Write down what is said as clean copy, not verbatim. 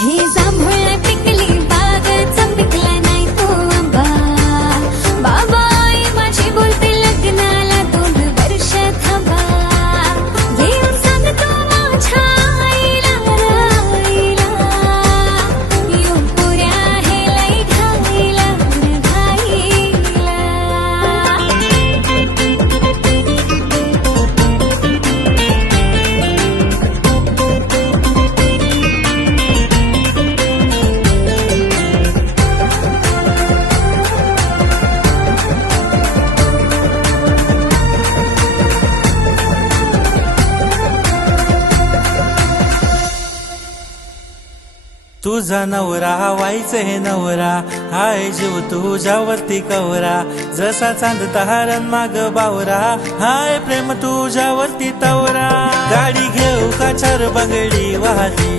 हे जांभूळ पिकली बाग चंपिकला नाही तो आंबा बाबा आई माझी बोलते लग्नाला 2 वर्ष थांबा येऊन सांगतो माझ्या आईला येऊन पुऱ्या हे लई घाईला तुझा नवरा व्हायचे नवरा हाय जीव तुझ्यावरती कवरा जसा चांद तहारण माग बावरा हाय प्रेम तुझ्यावरती तवरा गाडी घेऊ का चार बंगडी वाहती